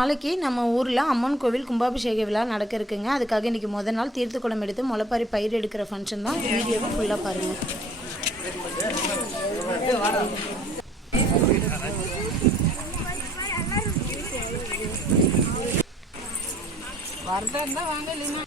நாளைக்கு நம்ம ஊரில் அம்மன் கோவில் கும்பாபிஷேக விழா நடக்க இருக்குங்க. அதுக்காக இன்றைக்கி முதல் நாள் தீர்த்த குடம் எடுத்து முளைப்பாரி பயிர் எடுக்கிற ஃபங்க்ஷன் தான். வீடியோவை ஃபுல்லாக பாருங்கள். வரதா வாங்க இல்லைன்னா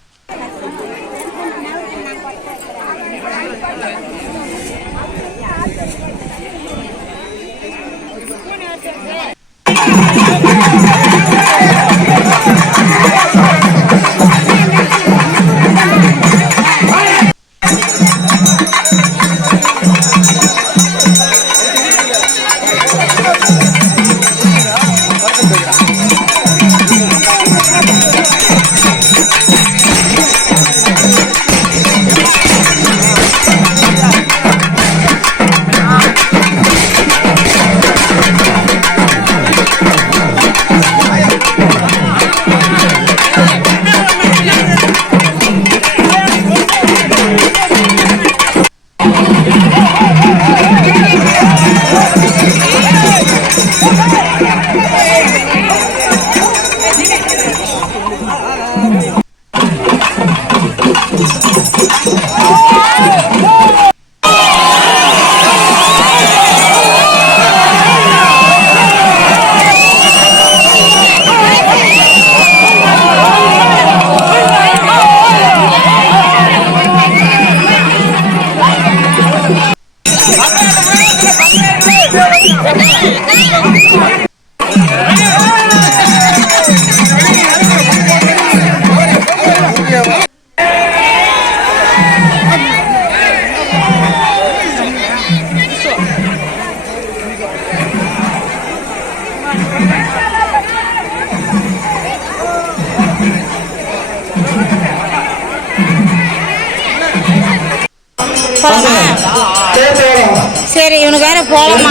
சரி, இவனுக்கு வேற போகலாமா?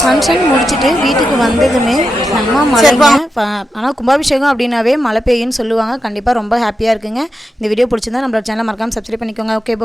ஃபங்க்ஷன் முடிச்சுட்டு வீட்டுக்கு வந்ததுமே நம்ம மழைங்க. ஆனால் கும்பாபிஷேகம் அப்படின்னாவே மழை பெய்யுன்னு சொல்லுவாங்க. கண்டிப்பாக ரொம்ப ஹாப்பியாக இருக்குங்க. இந்த வீடியோ பிடிச்சிருந்தா நம்மளோட சேனலை மறக்காமல் சப்ஸ்கிரைப் பண்ணிக்கோங்க. ஓகே.